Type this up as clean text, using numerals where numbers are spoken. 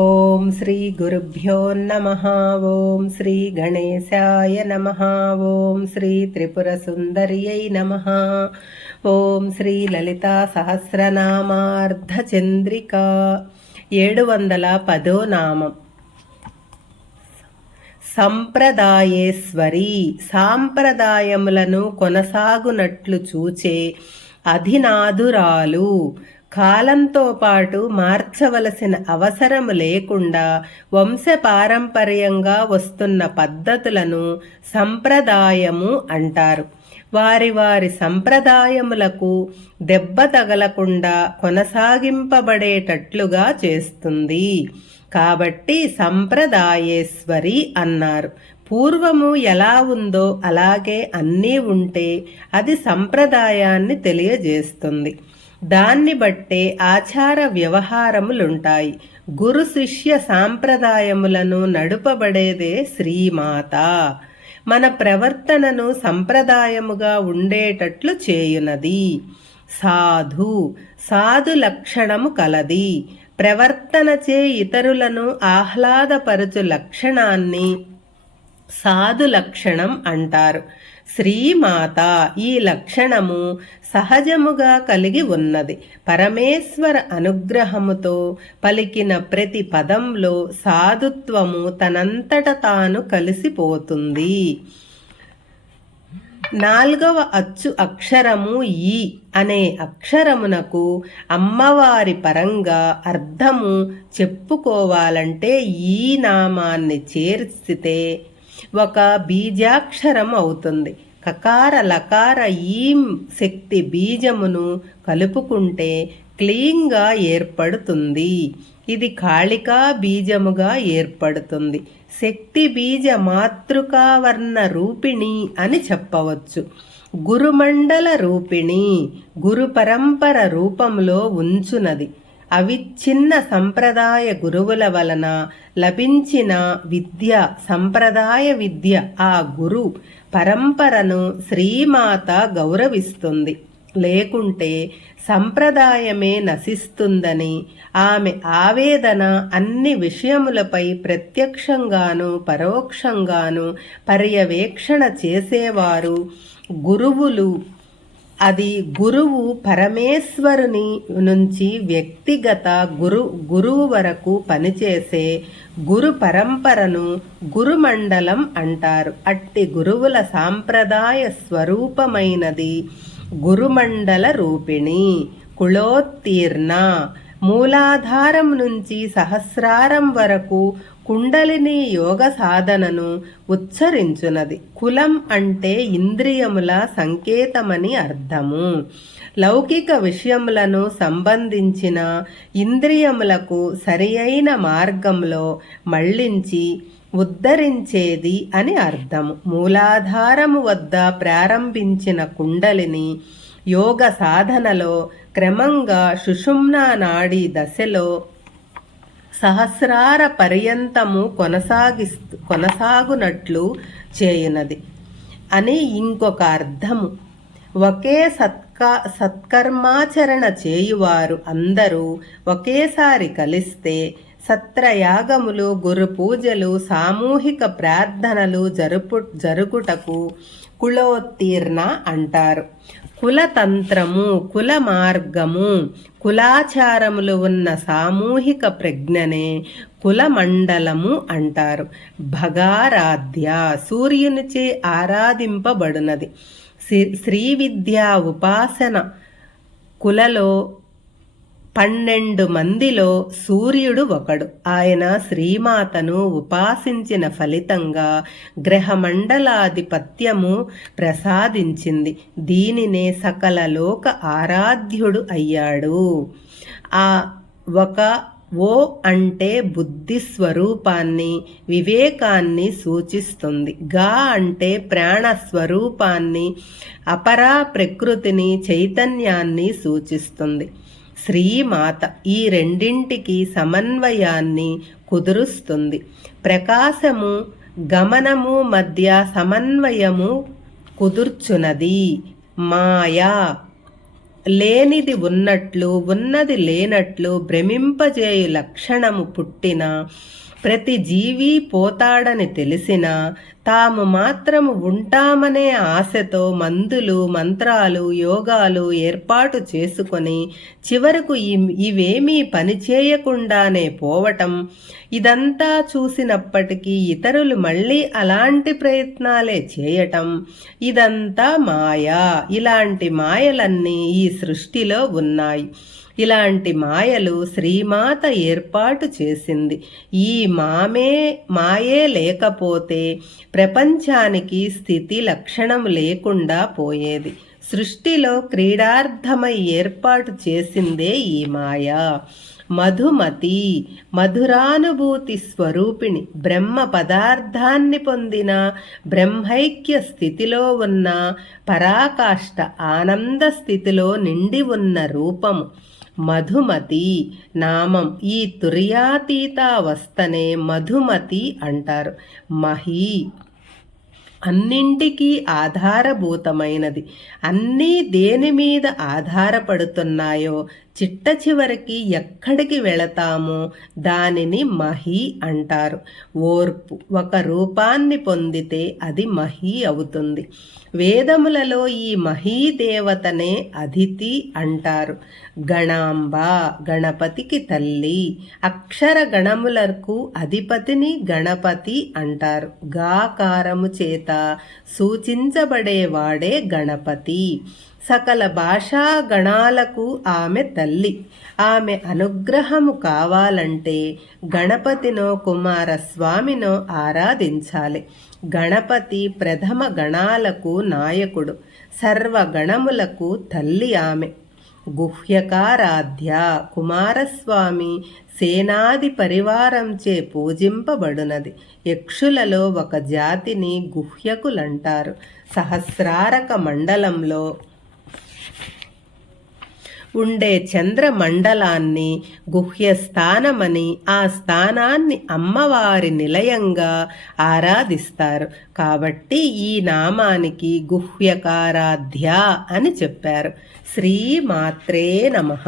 ఓం శ్రీ గురుభ్యో నమః. ఓం శ్రీ గణేశాయ నమః. ఓం శ్రీ త్రిపుర సుందర్యై నమః. ఓం శ్రీ లలితా సహస్రనామార్ధ చంద్రిక. 710వ నామం. సంప్రదాయేశ్వరి, సాంప్రదాయములను కొనసాగునట్లు చూచే అధినాధురాలు. కాలంతో పాటు మార్చవలసిన అవసరము లేకుండా వంశపారంపర్యంగా వస్తున్న పద్ధతులను సంప్రదాయము అంటారు. వారి వారి సంప్రదాయములకు దెబ్బ తగలకుండా కొనసాగింపబడేటట్లుగా చేస్తుంది. కాబట్టి సంప్రదాయేశ్వరి అన్నారు. పూర్వము ఎలా ఉందో అలాగే అన్నీ ఉంటే అది సంప్రదాయాన్ని తెలియజేస్తుంది. దాన్ని బట్టే ఆచార వ్యవహారములుంటాయి. గురు శిష్య సాంప్రదాయములను నడుపబడేదే శ్రీమాత. మన ప్రవర్తనను సంప్రదాయముగా ఉండేటట్లు చేయునది. సాధు, సాధు లక్షణము కలది. ప్రవర్తనచే ఇతరులను ఆహ్లాదపరచు లక్షణాన్ని సాధు లక్షణం అంటారు. శ్రీమాత ఈ లక్షణము సహజముగా కలిగి ఉన్నది. పరమేశ్వర అనుగ్రహముతో పలికిన ప్రతి పదంలో సాధుత్వము తనంతట తాను కలిసిపోతుంది. 4వ అచ్చు అక్షరము ఈ అనే అక్షరమునకు అమ్మవారి పరంగా అర్థము చెప్పుకోవాలంటే ఈ నామాన్ని చేర్చితే ఒక బీజాక్షరం అవుతుంది. కకార లకార ఈం శక్తి బీజమును కలుపుకుంటే క్లీంగా ఏర్పడుతుంది. ఇది కాళికా బీజముగా ఏర్పడుతుంది. శక్తి బీజ మాతృకావర్ణ రూపిణి అని చెప్పవచ్చు. గురుమండల రూపిణి, గురు పరంపర రూపంలో ఉంచునది. అవిచ్ఛిన్న సంప్రదాయ గురువుల వలన లభించిన విద్య, సంప్రదాయ విద్య, ఆ గురు పరంపరను శ్రీమాత గౌరవిస్తుంది. లేకుంటే సంప్రదాయమే నశిస్తుందని ఆమె ఆవేదన. అన్ని విషయములపై ప్రత్యక్షంగాను పరోక్షంగాను పర్యవేక్షణ చేసేవారు గురువులు. అది గురువు పరమేశ్వరుని నుంచి వ్యక్తిగత గురువు వరకు పనిచేసే గురు పరంపరను గురుమండలం అంటారు. అట్టి గురువుల సాంప్రదాయ స్వరూపమైనది గురుమండల రూపిణి. కులోత్తీర్ణ, మూలాధారం నుంచి సహస్రారం వరకు కుండలిని యోగ సాధనను ఉచ్చరించునది. కులం అంటే ఇంద్రియముల సంకేతమని అర్థము. లౌకిక విషయములను సంబంధించిన ఇంద్రియములకు సరియైన మార్గంలో మళ్లించి ఉద్ధరించేది అని అర్థము. మూలాధారము వద్ద ప్రారంభించిన కుండలిని యోగ సాధనలో క్రమంగా సుషుమ్నా నాడీ దశలో సహస్రార పర్యంతము కొనసాగునట్లు చేయునది అని ఇంకొక అర్థము. ఒకే సత్కర్మాచరణ చేయువారు అందరూ ఒకేసారి కలిస్తే సత్రయాగములు, గురు పూజలు, సామూహిక ప్రార్థనలు జరుపుటకు కులోత్తీర్ణ అంటారు. కులతంత్రము, కుల మార్గము, కులాచారములు ఉన్న సామూహిక ప్రజ్ఞనే కులమండలము అంటారు. భగారాధ్య, సూర్యునిచే ఆరాధింపబడునది. శ్రీ విద్యా ఉపాసన కులలో 12 మందిలో సూర్యుడు ఒకడు. ఆయన శ్రీమాతను ఉపాసించిన ఫలితంగా గ్రహమండలాధిపత్యము ప్రసాదించింది. దీనినే సకల లోక ఆరాధ్యుడు అయ్యాడు. ఓ అంటే బుద్ధి స్వరూపాన్ని, వివేకాన్ని సూచిస్తుంది. గా అంటే ప్రాణ స్వరూపాన్ని, అపరా ప్రకృతిని, చైతన్యాన్ని సూచిస్తుంది. శ్రీమాత ఈ రెండింటికి సమన్వయాన్ని కుదురుస్తుంది. ప్రకాశము, గమనము మధ్య సమన్వయము కుదుర్చునది. మాయా లేనిది ఉన్నట్లు ఉన్నది లేనట్లు భ్రమింపజేయు లక్షణము పుట్టిన ప్రతి జీవి పోతాడని తెలిసినా తాము మాత్రము ఉంటామనే ఆశతో మందులు మంత్రాలు యోగాలు ఏర్పాటు చేసుకొని చివరకు ఇవేమీ పనిచేయకుండానే పోవటం, ఇదంతా చూసినప్పటికీ ఇతరులు మళ్ళీ అలాంటి ప్రయత్నాలే చేయటం, ఇదంతా మాయా. ఇలాంటి మాయలన్నీ ఈ సృష్టిలో ఉన్నాయి. ఇలాంటి మాయలు శ్రీమాత ఏర్పాటు చేసింది. ఈ మాయే లేకపోతే ప్రపంచానికి స్థితి లక్షణం లేకుండా పోయేది. సృష్టిలో క్రీడార్థమై ఏర్పాటు చేసిందే ఈ మాయా. మధుమతి మధురానుభూతి స్వరూపిణి, బ్రహ్మ పదార్థాన్ని పొందిన బ్రహ్మైక్య స్థితిలో ఉన్న పరాకాష్ఠ ఆనంద స్థితిలో నిండి ఉన్న రూపము మధుమతి నామం. ఈ తుర్యాతీతావస్థనే మధుమతి అంటారు. మహి అన్నింటికీ ఆధారభూతమైనది. అన్నీ దేని మీద ఆధారపడుతున్నాయో చిట్ట చివరికి ఎక్కడికి వెళతామో దానిని మహి అంటారు. ఓర్పు ఒక రూపాన్ని పొందితే అది మహి అవుతుంది. వేదములలో ఈ మహీదేవతనే అదితి అంటారు. గణాంబ గణపతికి తల్లి. అక్షర గణములకు అధిపతిని గణపతి అంటారు. గాకారము చేత సూచించబడేవాడే గణపతి. సకల భాషా గణాలకు ఆమె తల్లి. ఆమె అనుగ్రహము కావాలంటే గణపతినో కుమారస్వామినో ఆరాధించాలి. గణపతి ప్రథమ గణాలకు నాయకుడు, సర్వగణములకు తల్లి ఆమె. గుహ్యకారాధ్య కుమారస్వామి సేనాది పరివారంచే పూజింపబడునది. యక్షులలో ఒక జాతిని గుహ్యకులంటారు. సహస్రారక మండలంలో ఉండే చంద్రమండలాన్ని గుహ్యస్థానమని, ఆ స్థానాన్ని అమ్మవారి నిలయంగా ఆరాధిస్తారు. కాబట్టి ఈ నామానికి గుహ్యకారాధ్య అని చెప్పారు. శ్రీమాత్రే నమః.